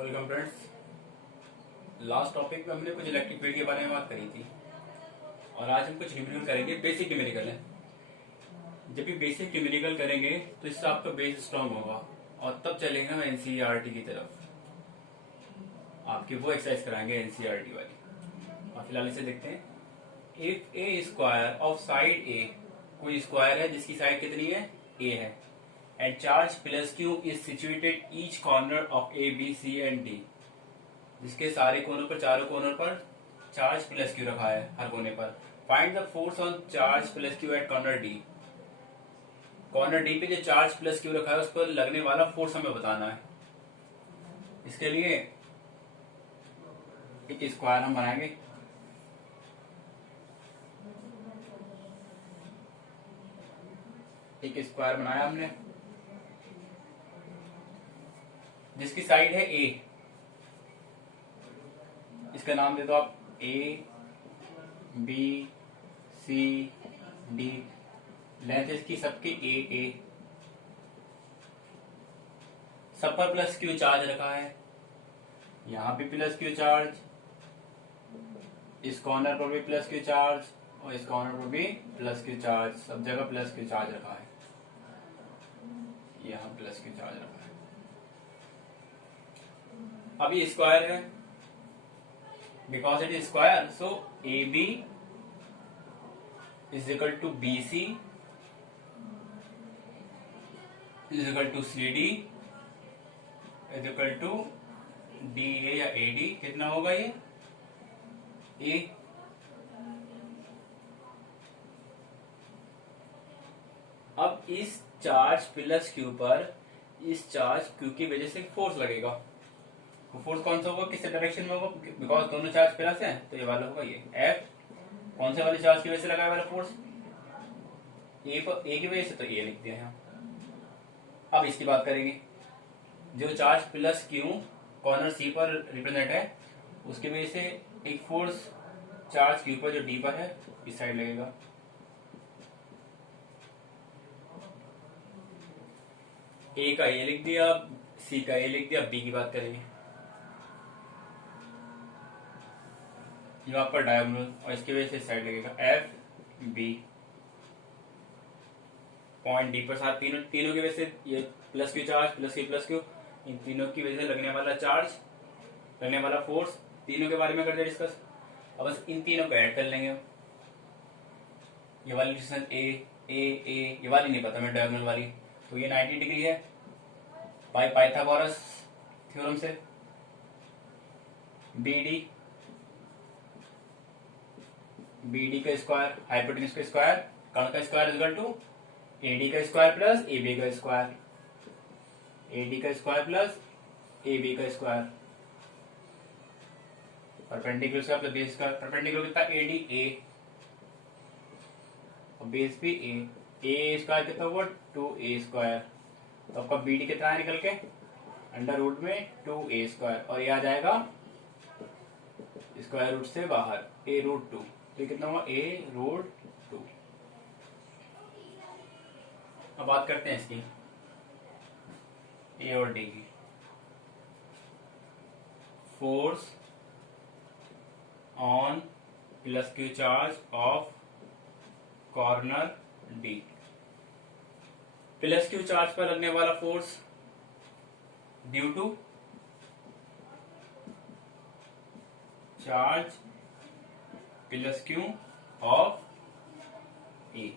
Welcome friends. Last topic में हमने कुछ इलेक्ट्रिक फील्ड के बारे में बात करी थी और आज हम कुछ न्यूमेरिकल करेंगे। बेसिक न्यूमेरिकल है। जब भी बेसिक न्यूमेरिकल करेंगे तो इससे आपका बेस स्ट्रांग होगा और तब चलेंगे हम एनसीईआरटी की तरफ। आपकी वो एक्सरसाइज कराएंगे एनसीईआरटी वाली। और फिलहाल इसे देखते हैं। If a square of side a, कोई स्क्वायर है जिसकी साइड कितनी है, ए है, and charge plus q is situated each corner of A B C and D, जिसके सारे कोनों पर, चारों कोनों पर चार्ज प्लस क्यू रखा है हर कोने पर। Find the force on charge plus Q at corner D. Corner D पे जो चार्ज प्लस क्यू रखा है उस पर लगने वाला फोर्स हमें बताना है। इसके लिए एक स्क्वायर हम बनाएंगे। एक स्क्वायर बनाया हमने जिसकी साइड है ए। इसका नाम दे दो आप A B C D. Length इसकी सबकी ए। सब पर प्लस क्यू चार्ज रखा है। यहां भी प्लस क्यू चार्ज, इस कॉर्नर पर भी प्लस क्यू चार्ज और इस कॉर्नर पर भी प्लस क्यू चार्ज। सब जगह प्लस क्यू चार्ज रखा है। यहां प्लस क्यू चार्ज रखा है। अब ये स्क्वायर है, because it is square, so A B is equal to B C is equal to C D is equal to D A या ए डी। कितना होगा ये ए। अब इस चार्ज प्लस क्यू पर इस चार्ज क्यू की वजह से फोर्स लगेगा। वो फोर्स कौन सा होगा, किस डायरेक्शन में होगा, बिकॉज दोनों चार्ज प्लस हैं तो ये वाला होगा ये एफ। कौन से वाले चार्ज की वजह से लगा है वाला फोर्स, ए पर, ए की वजह से, तो ये लिख दिया है। अब इसकी बात करेंगे। जो चार्ज प्लस क्यू कॉर्नर सी पर रिप्रेजेंट है उसकी वजह से एक फोर्स चार्ज क्यू पर जो डी पर है इस साइड लगेगा। ए का ए लिख दिया, सी का ए लिख दिया। बी की बात करेंगे। यहाँ पर डायगोनल और इसकी वजह से इस साइड लगेगा एफ बी। पॉइंट डी पर साथ तीनों की वजह से ये plus q charge, plus q plus q, इन तीनों की वजह से लगने वाला चार्ज, लगने वाला फोर्स, तीनों के बारे में करते डिस्कस। अब बस इन तीनों को ऐड कर लेंगे। ये वाली डिस्टेंस ए ए ए, ये वाली नहीं पता मैं, डायगोनल वाली, तो ये 90 डिग्री है बाय पाइथागोरस थ्योरम से। बी डी का स्क्वायर, हाइपोटेन्यूज का स्क्वायर, कर्ण का स्क्वायर इक्वल टू एडी का स्क्वायर प्लस ए बी का स्क्वायर। एडी का स्क्वायर प्लस ए बी का square. Perpendicular square plus base square. Perpendicular कितना, एडी ए और बेस भी ए स्क्वायर कितना हुआ 2a स्क्वायर। तो आपका बी डी कितना है निकल के, अंडर रूट में 2a स्क्वायर, और ये आ जाएगा स्क्वायर रूट से बाहर a रूट 2। तो कितना हुआ a रूट 2। अब बात करते हैं इसकी ए और डी की। Force on plus q charge of corner D. Plus q charge पर लगने वाला force due to charge plus q of A.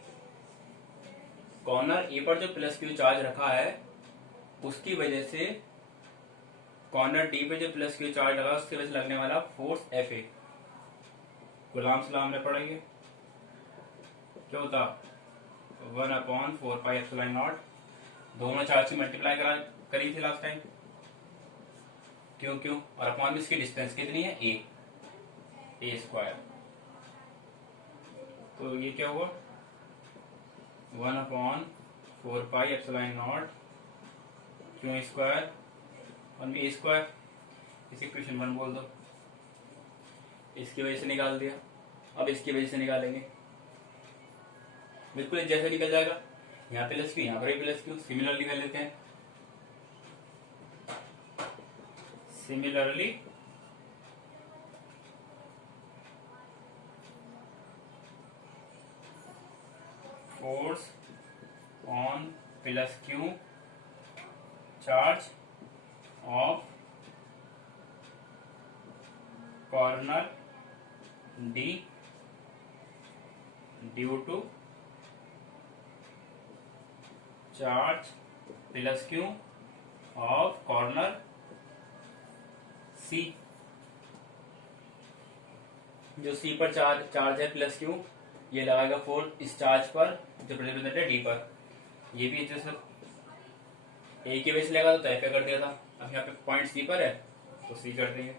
Corner A पर जो प्लस क्यू चार्ज रखा है उसकी वजह से कॉर्नर डी पे जो प्लस क्यू चार्ज लगा उसकी वजह से लगने वाला फोर्स एफ ए। गुलाम सलाम ने पढ़ेंगे क्या होता, 1/4πε0। दोनों चार्ज की मल्टीप्लाई करी थी लास्ट टाइम, क्यों और अपॉन में इसकी डिस्टेंस कितनी है ए स्क्वायर। तो ये क्या हुआ 1/4πε0 क्यू स्क्वायर और ए स्क्वायर। इसे इक्वेशन 1 बोल दो। इसकी वजह से निकाल दिया। अब इसकी वजह से निकालेंगे, बिल्कुल जैसे निकल जाएगा। यहाँ प्लस क्यू, यहाँ पर भी प्लस क्यू, सिमिलरली कर लेते हैं। Similarly force on plus q charge of corner D due to charge plus q of corner C. जो सी पर चार्ज है प्लस क्यू, ये लगाएगा फोर्स इस चार्ज पर जो प्रेजेंट है डी पर। ये भी जैसे ए की वजह से लगा तो एफ कर दिया था, अब यहाँ पे पॉइंट सी पर है तो सी कर देंगे।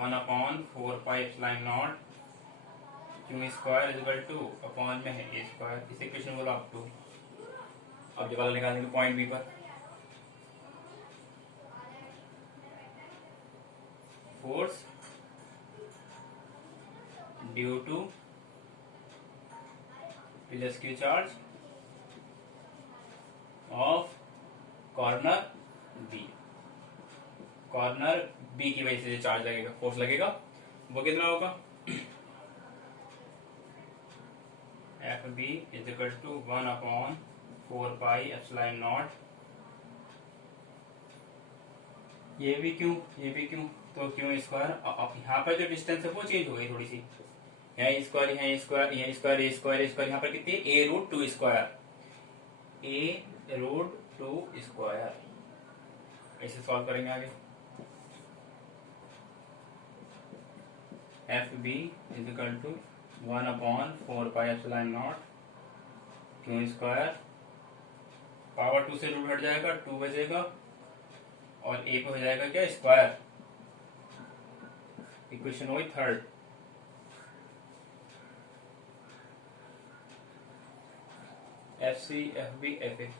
1/4πε0 q square equal to upon में है ए स्क्वायर। इसे क्वेश्चन बोला अप टू। अब ये वाला निकालेंगे पॉइंट बी पर। Force due to plus q charge of corner B. Corner B की वजह से चार्ज लगेगा, फोर्स लगेगा, वो कितना होगा? F B is equal to 1/4πε0। ये भी क्यों तो क्यों स्क्वायर। अब यहाँ पर जो डिस्टेंस है वो चेंज हो गई थोड़ी सी। यहाँ स्क्वायर, यहाँ स्क्वायर, यहाँ स्क्वायर, ये स्क्वायर, स्क्वायर, यहाँ पर कितनी है? a√2 square, a√2 square. ऐसे सॉल्व करेंगे आगे। F B is equal to 1/4πε0 q square, power 2 से रूट हट जाएगा, 2 बचेगा और ए पे हो जाएगा क्या? स्क्वायर। इक्वेशन हुई third. F C, F B, F A.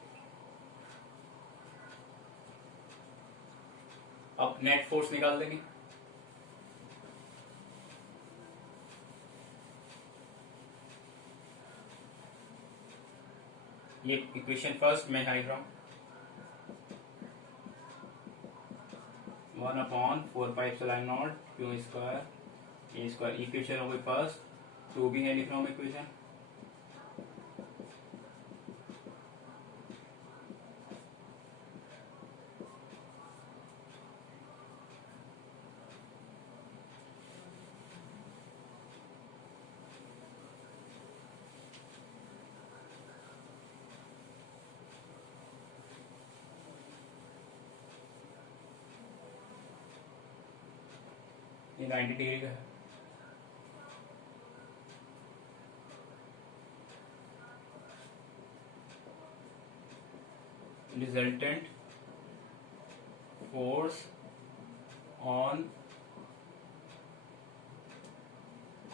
अब नेट फोर्स निकाल देंगे। ये इक्वेशन फर्स्ट में लिख रहा हूं। 1/4πε0 q square a square. Equation हो गई फर्स्ट, 2 भी है लिख रहा हूं इक्वेशन। ये 90 डिग्री का है। Resultant force on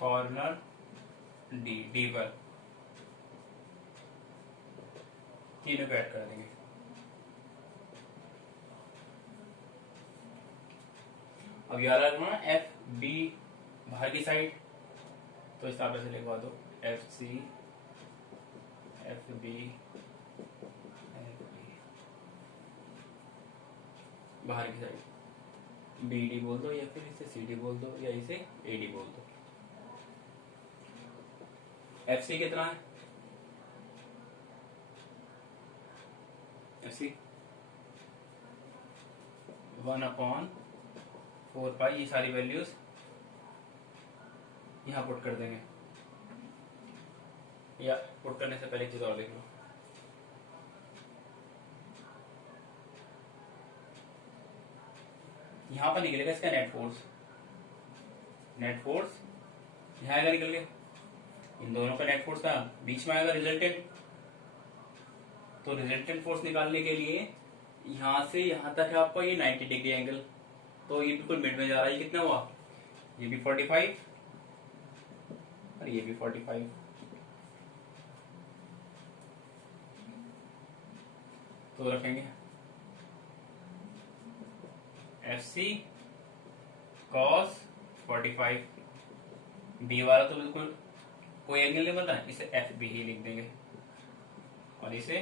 corner D पर, तीनों को ऐड कर देंगे। अब याद रखना एफ बी बाहर की साइड, तो इस तरह से लिखवा दो एफ सी, एफ बी, बाहर की साइड बी डी बोल दो, या फिर इसे सी डी बोल दो, या इसे ए डी बोल दो। एफ सी कितना है? एफ सी 1/4π, ये सारी वैल्यूज यहां पुट कर देंगे, या पुट करने से पहले एक चीज और लिख लो। यहां पर निकलेगा इसका नेट फोर्स। नेट फोर्स यहां आएगा निकल के, इन दोनों का नेट फोर्स का बीच में आएगा रिजल्टेंट। तो रिजल्टेंट फोर्स निकालने के लिए यहां से यहां तक है आपका ये 90 डिग्री एंगल, तो ये बिल्कुल मिड में जा रहा है। ये कितना हुआ? ये भी 45 और ये भी 45। तो रखेंगे एफ सी कॉस 45। बी वाला तो बिल्कुल कोई एंगल नहीं बन रहा है, इसे एफ बी ही लिख देंगे और इसे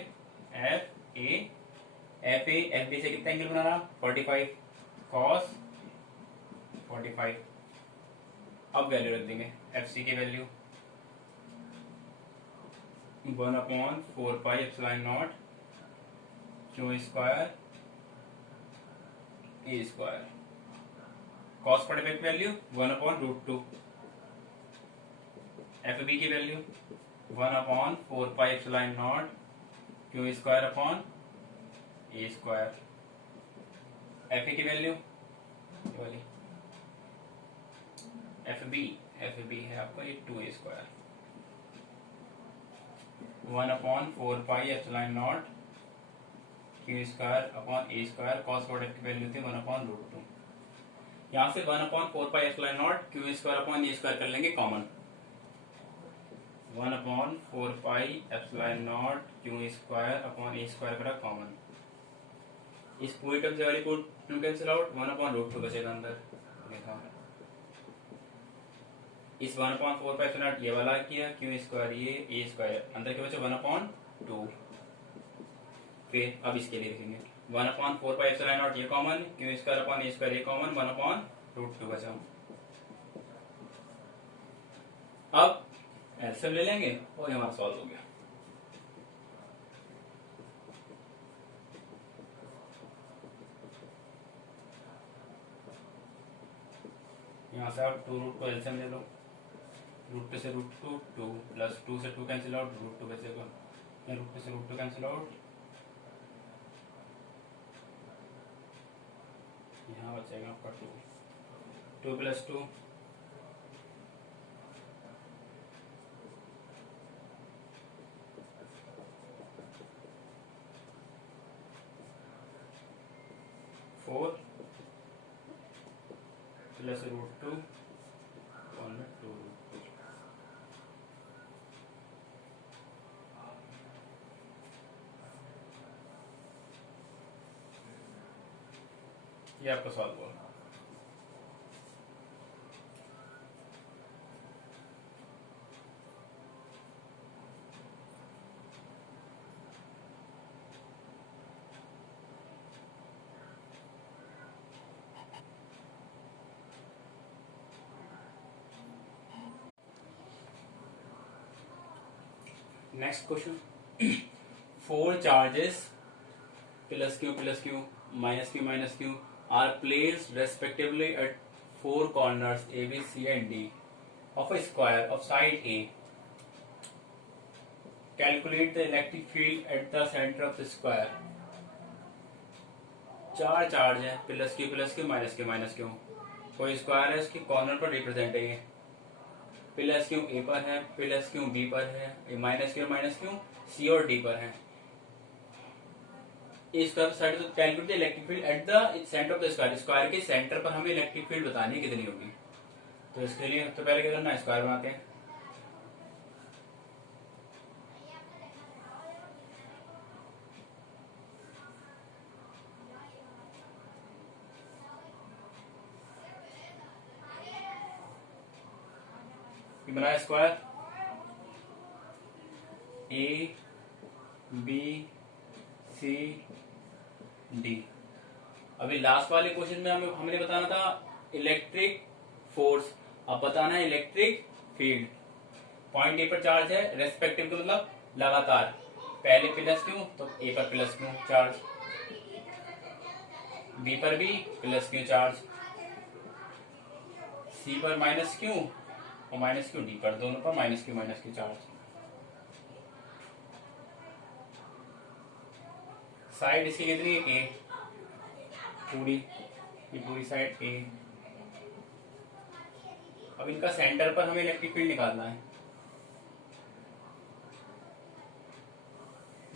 एफ ए एफ बी से कितना एंगल बना रहा 45 कॉस 45। अब वैल्यू रख देंगे एफ सी की value 1/4πε0 q square a square. Cos 45 की वैल्यू 1/√2। एफ बी की value 1/4πε0 q square upon a square. F की वैल्यू वाली एफ बी है आपका ये 2a square 1/4πε0 q square upon a square. Cos 45 की वैल्यू थी 1/√2। यहाँ से 1/4πε0 q square upon a square कर लेंगे common. 1/4πε0 q square upon a square करा कॉमन। इस पूरी टर्म से वाली टर्म कैंसिल आउट 1/√2 बचेगा अंदर। देखा इस 1/4πε0 ये वाला किया क्यू स्क्वायर ये ए स्क्वायर अंदर के बचे 1/2। फिर अब इसके लिए लिखेंगे 1/4πε0 ये common Q square upon a square ये कॉमन 1/√2 बचा। अब एलसीएम ले लेंगे और ये हमारा सॉल्व हो गया। यहाँ से आप 2√2 एलसीएम ले लो। √2 से √2 2 प्लस 2 से 2 कैंसिल आउट √2 बचेगा। √2 से √2 कैंसिल आउट यहाँ बचेगा आपका 2 प्लस 2 4 प्लस √2 और 2 ये आपका सॉल्व हुआ। Next question 4 charges plus Q minus Q are placed respectively at 4 corners A, B, C and D of a square of side A. Calculate the electric field at the center of the square. 4 charge है plus Q minus Q कोई square है इसके corner पर represent है। Plus Q A पर है plus Q B पर है माइनस क्यू सी और डी पर है। Side calculate the electric field at the centre of the square. Square के सेंटर पर हमें इलेक्ट्रिक फील्ड बतानी है कितनी होगी। तो इसके लिए तो पहले क्या करना है स्क्वायर बनाते हैं। बनाया square A B C D. अभी लास्ट वाले क्वेश्चन में हमने बताना था इलेक्ट्रिक फोर्स, अब बताना है इलेक्ट्रिक फील्ड। पॉइंट ए पर चार्ज है रेस्पेक्टिव का मतलब लगातार, पहले प्लस क्यू तो ए पर प्लस क्यू चार्ज, बी पर भी प्लस क्यू चार्ज, सी पर माइनस क्यू और माइनस क्यू डी पर, दोनों पर माइनस क्यू चार्ज। साइड इसकी कितनी है ए, पूरी साइड ए। अब इनका सेंटर पर हमें इलेक्ट्रिक फील्ड निकालना है।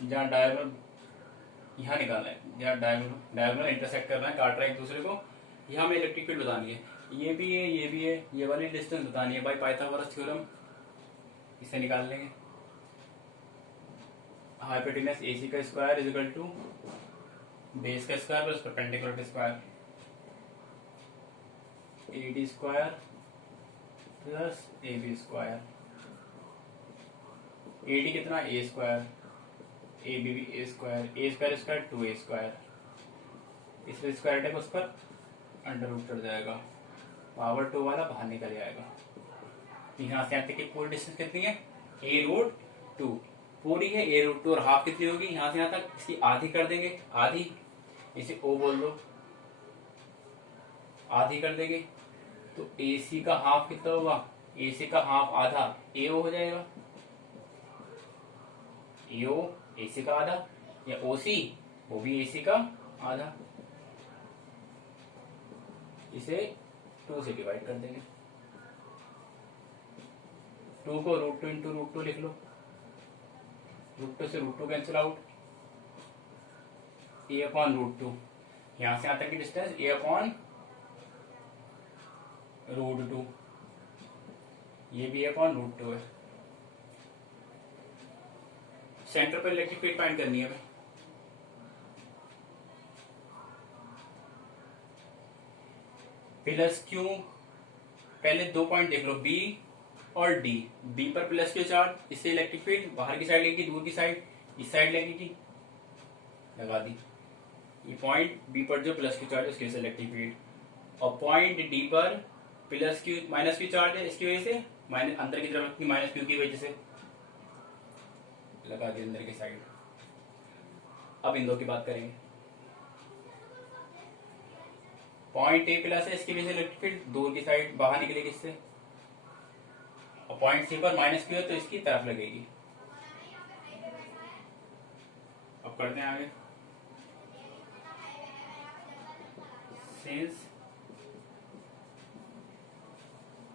जहां डायगोनल यहाँ निकालना है, जहां डायगोनल इंटरसेक्ट करना है, काट रहा है एक दूसरे को, यहाँ हमें इलेक्ट्रिक फील्ड बतानी है। ये भी है, ये वाली डिस्टेंस बतानी है बाय पाइथागोरस थ्योरम, इसे निकाल लेंगे। हाइपोटेनस एसी का square is equal to base का स्क्वायर प्लस परपेंडिकुलर का square, AD square plus A B square. AD कितना a square A B B a square square 2a², इस पर स्क्वायर हटेगा उस पर अंडर रूट चढ़ जाएगा, पावर 2 वाला बाहर निकल जाएगा। यहाँ से यहाँ तक की पूरी डिस्टेंस कितनी है, a√2 पूरी है, a√2 और हाफ कितनी होगी, यहाँ से यहाँ तक इसकी आधी कर देंगे, आधी इसे o बोल दो, आधी कर देंगे तो AC का हाफ कितना होगा, AC का हाफ आधा AO हो जाएगा, AO AC का आधा, या OC वो भी AC का आधा, इसे 2 से डिवाइड कर देंगे, 2 को √2 इंटू √2 लिख लो, √2 से √2 कैंसिल आउट, a/√2, यहां से यहां तक की डिस्टेंस a/√2, ये भी a/√2 है। सेंटर पर इलेक्ट्रिक फील्ड फाइंड करनी है हमें। प्लस क्यू, पहले 2 पॉइंट देख लो, B और D, B पर प्लस क्यू चार्ज, इससे इलेक्ट्रिक फील्ड बाहर की साइड लगेगी, दूर की साइड इस साइड लगेगी, लगा दी। ये पॉइंट B पर जो प्लस क्यू चार्ज है उसकी वजह से इलेक्ट्रिक फील्ड, और पॉइंट D पर plus Q minus Q charge है, इसकी वजह से माइनस अंदर की तरफ माइनस क्यू की वजह से, लगा दी अंदर की साइड। अब इन दो की बात करेंगे, पॉइंट A प्लस है, इसकी वजह से इलेक्ट्रिक फील्ड दूर की साइड बाहर निकलेगी इससे, और पॉइंट C पर माइनस क्यू है तो इसकी तरफ लगेगी। अब करते हैं आगे, since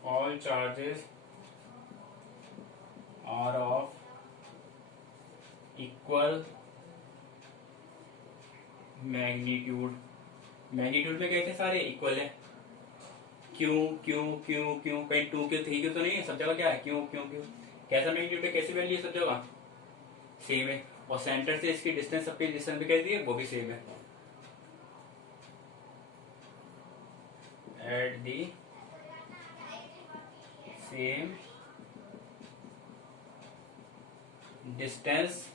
all charges are of equal magnitude, magnitude में कहते हैं सारे इक्वल है, क्यों क्यों क्यों क्यों, कहीं 2 क्यों 3 क्यों तो नहीं है, सब जगह क्या है क्यों क्यों क्यों, कैसा मैग्नीट्यूड है, कैसी वैल्यू है, सब जगह सेम है, और सेंटर से इसकी डिस्टेंस सबकी डिस्टेंस भी कहती है वो भी सेम है। At the same distance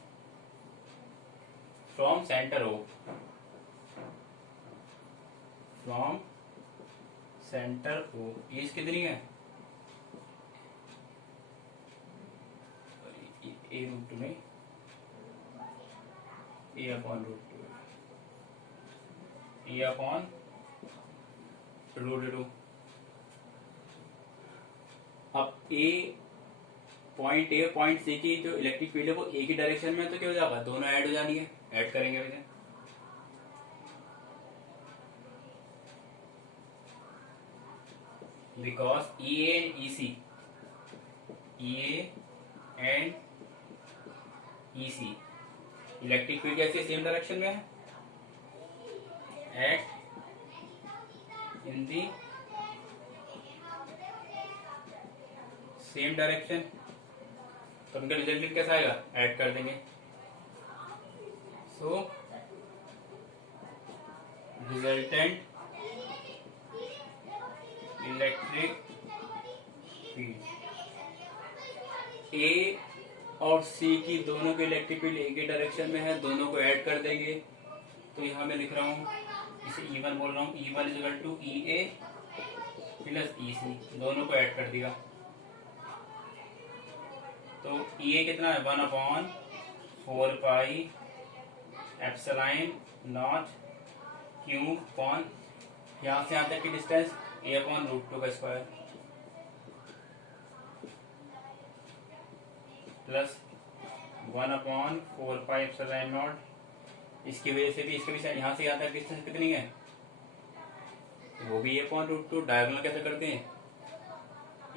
from centre O, from centre O, edge कितनी है, a√2 में a/√2, a/√2। अब पॉइंट A पॉइंट C की जो इलेक्ट्रिक फील्ड है वो एक ही डायरेक्शन में है, तो क्या हो जाएगा, दोनों ऐड हो जानी है, ऐड करेंगे अभी, because EA and EC electric field कैसे सेम डायरेक्शन में है, act in the same direction, तो उनका रिजल्टेंट कैसा आएगा, ऐड कर देंगे, सो रिजल्टेंट इलेक्ट्रिक फील्ड A और C की दोनों की इलेक्ट्रिक फील्ड एक ही डायरेक्शन में है, दोनों को ऐड कर देंगे, तो यहाँ मैं लिख रहा हूँ, इसे E1 बोल रहा हूँ, E1 = EA प्लस EC, दोनों को ऐड कर दिया, तो EA कितना है, 1/4πε0 क्यूब पॉन, यहाँ से यहाँ तक की डिस्टेंस a/√2 का स्क्वायर प्लस 1/4πε0, इसकी वजह से भी इसके भी यहाँ से यहाँ तक डिस्टेंस कितनी है, वो भी a/√2, डायगोनल कैसे करते हैं,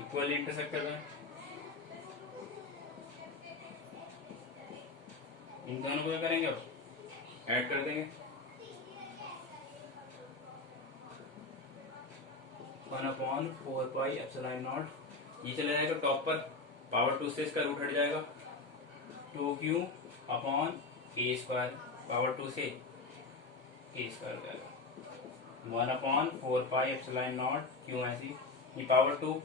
इक्वली इंटरसेक्ट कर रहे हैं, इन दोनों को क्या करेंगे, अब ऐड कर देंगे, 1/4πε0, ये चला जाएगा टॉप पर, पावर 2 से इसका रूट हट जाएगा, 2q/a², पावर 2 से a² हो जाएगा, 1/4πε0 क्यों ऐसी, ये पावर 2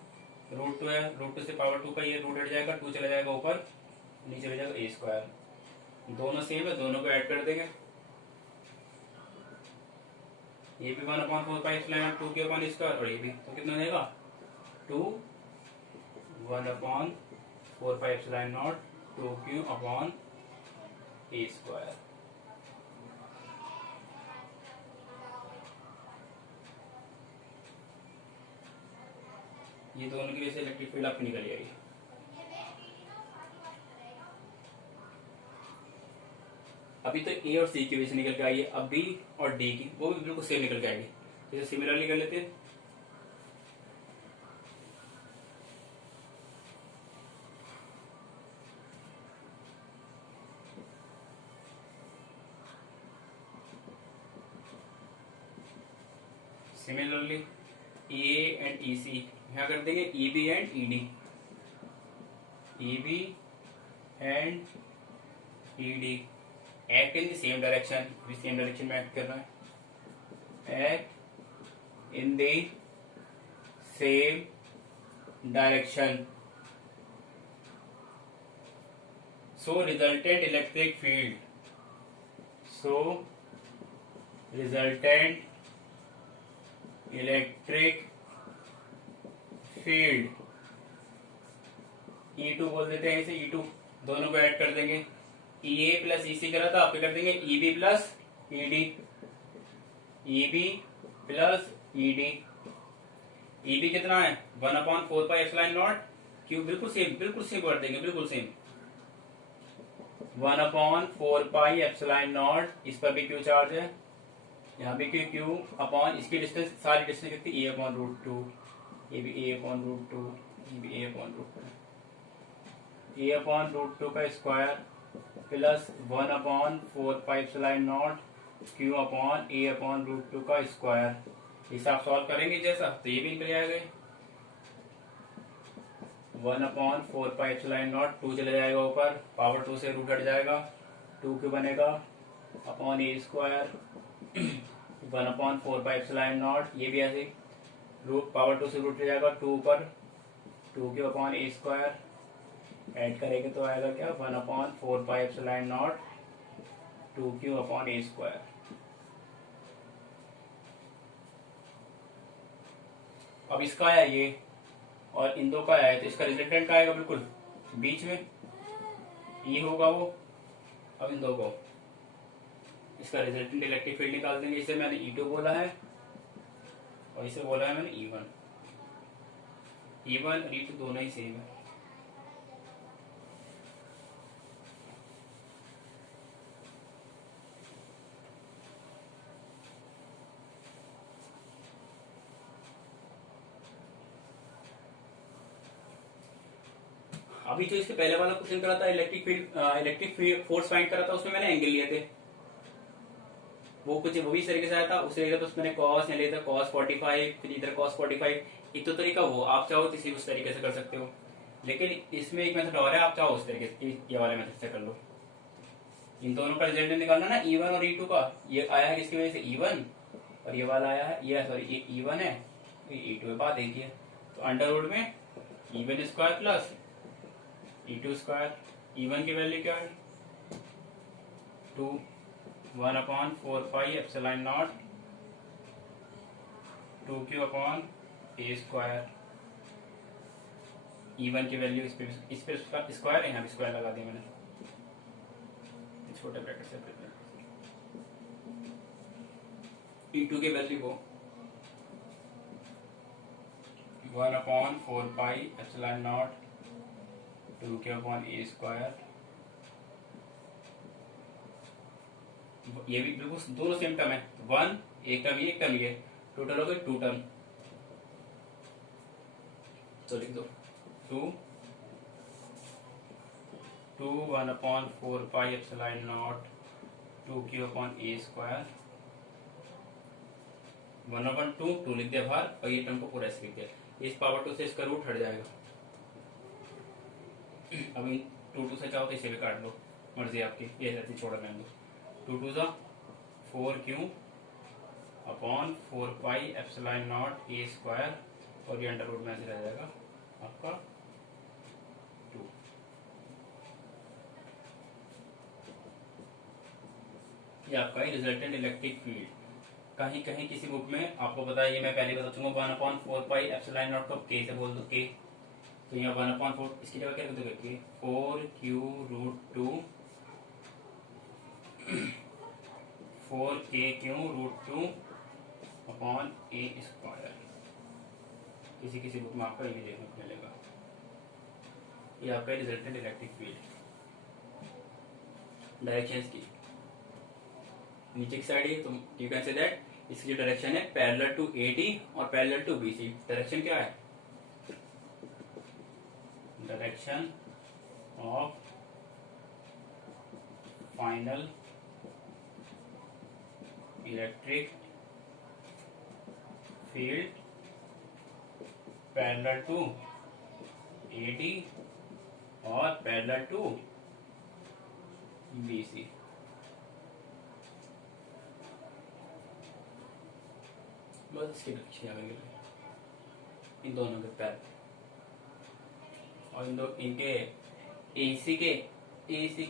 √2 है, √2 से पावर 2 का ये रूट हट जाएगा, 2 चला जाएगा ऊपर, नीचे हो जाएगा a², दोनों सेम है, दोनों को ऐड कर देंगे। ये भी 1/4 2 के अपन स्क्वायर, और ये भी, तो कितना देगा 2 1/4 2 क्यू/a²। ये दोनों की वजह से इलेक्ट्रिक फील्ड आपकी निकल जाएगी। अभी तो ए और सी की वजह से निकल के आई है, अब बी और डी की वो भी बिल्कुल सेम निकल के आएगी। तो सिमिलरली कर लेते हैं। सिमिलरली ए एंड ई सी यहाँ कर देंगे E B and E D, E B and E D act in the same direction, same direction में एक्ट करना है, act in the same direction, so resultant electric field, so resultant electric field E2 बोल देते हैं इसे, E2 दोनों को add कर देंगे। EA प्लस EC करा था, आप कर देंगे EB plus ED, EB plus ED। EB कितना है 1/4πε0 क्यों, बिल्कुल सेम कर देंगे, बिल्कुल सेम 1/4πε0। इस पर भी क्यू चार्ज है, यहाँ भी क्यू अपॉन इसकी डिस्टेंस, सारी डिस्टेंस कितनी A/√2, ये भी A/√2, ये भी A/√2, A/√2 का square plus 1/4πε0 Q upon A/√2 का स्क्वायर। हिसाब सॉल्व करेंगे जैसा तो ये भी निकल जाएगा 1/4πε0, 2 चले जाएगा ऊपर, पावर 2 से रूट हट जाएगा, 2 क्यू बनेगा अपॉन A², 1/4πε0, ये भी ऐसे रूट पावर 2 से रूट जाएगा, 2 ऊपर, 2 क्यू अपॉन A², ऐड करेंगे तो आएगा क्या 1/4πε0 2 क्यू अपॉन A²। अब इसका आया ये और इन दो का आया, तो इसका रिजल्टेंट का आएगा बिल्कुल बीच में, ये होगा वो। अब इन दो को इसका रिजल्टेंट इलेक्ट्रिक फील्ड निकाल देंगे। इसे मैंने E2 बोला है और इसे बोला है मैंने E1। E1 और E2 दोनों ही सेम है। अभी जो इसके पहले वाला क्वेश्चन करा था इलेक्ट्रिक फोर्स फाइंड करा था, उसमें मैंने एंगल लिए थे, वो कुछ वो भी इस तरीके से आया था। उस तरीके से उसमें मैंने कॉस लिया था, cos 45, फिर इधर cos 45। एक तो तरीका वो आप चाहो किसी उस तरीके से कर सकते हो, लेकिन इसमें एक मेथड और है, आप चाहो उस तरीके से ये वाले मेथड से कर लो। इन दोनों का रिजल्ट निकालना ना E1 और E2 का। ये आया है किसकी वजह से E1 और ये वाला आया है, ये सॉरी ये E1 है, ये E2 है, बात देखिए। तो अंडर रूट में E1² प्लस E2²। E1 की वैल्यू क्या है 2 1/4πε0 2 क्यू अपॉन A²। E1 की वैल्यू इस पे स्क्वायर है, यहाँ भी स्क्वायर लगा दिया मैंने, छोटे ब्रैकेट से। E2 की वैल्यू को 1/4πε0 2 क्यू अपॉन A²। ये भी बिल्कुल दोनों सेम टर्म है, 1 एक टर्म ये एक टर्म ये, टोटल हो गए 2 टर्म। तो लिख दो 2 1/4πε0 2 क्यू अपॉन A²। 1/2 2 लिख दिया बाहर, और ये टर्म को पूरा ऐसे लिख दिया। इस पावर 2 से इसका रूट हट जाएगा। अभी 2 से चाहो तो इसे भी काट लो, मर्जी आपकी, ये रहती छोड़ा रहने दो। 2 2 4 क्यू अपॉन 4πε0 A², और ये अंडर रूट में ऐसे रह जाएगा आपका 2। ये आपका है रिजल्टेंट इलेक्ट्रिक फील्ड। कहीं कहीं किसी बुक में आपको पता है, ये मैं पहले बता चुका, 1/4πε0 को के से बोल दो के, तो यहाँ 1/4 इसकी जगह क्या लिख दोगे के 4q√2 4k3√2/a²। किसी किसी बुक में आपका ये भी देखने को मिलेगा। ये आपका रिजल्टेंट इलेक्ट्रिक फील्ड। डायरेक्शन की नीचे की साइड है, तो यू कैन से दैट इसकी जो डायरेक्शन है पैरेलल टू एडी और पैरेलल टू बीसी। डायरेक्शन क्या है? Direction of final electric field parallel to AD और पैरेलल टू बीसी। बस इसकी डायरेक्शन आगे इन दोनों के पैर, और इनके एसी की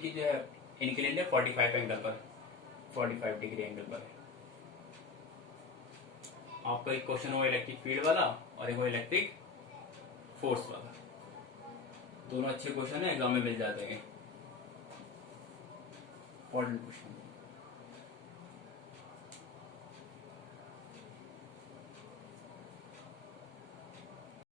जो है इंक्लिनेट है 45 एंगल पर, 45 डिग्री एंगल पर है। आपका एक क्वेश्चन हुआ इलेक्ट्रिक फील्ड वाला और एक हुआ इलेक्ट्रिक फोर्स वाला। दोनों अच्छे क्वेश्चन है, एग्जाम में मिल जाते हैं, इंपॉर्टेंट क्वेश्चन।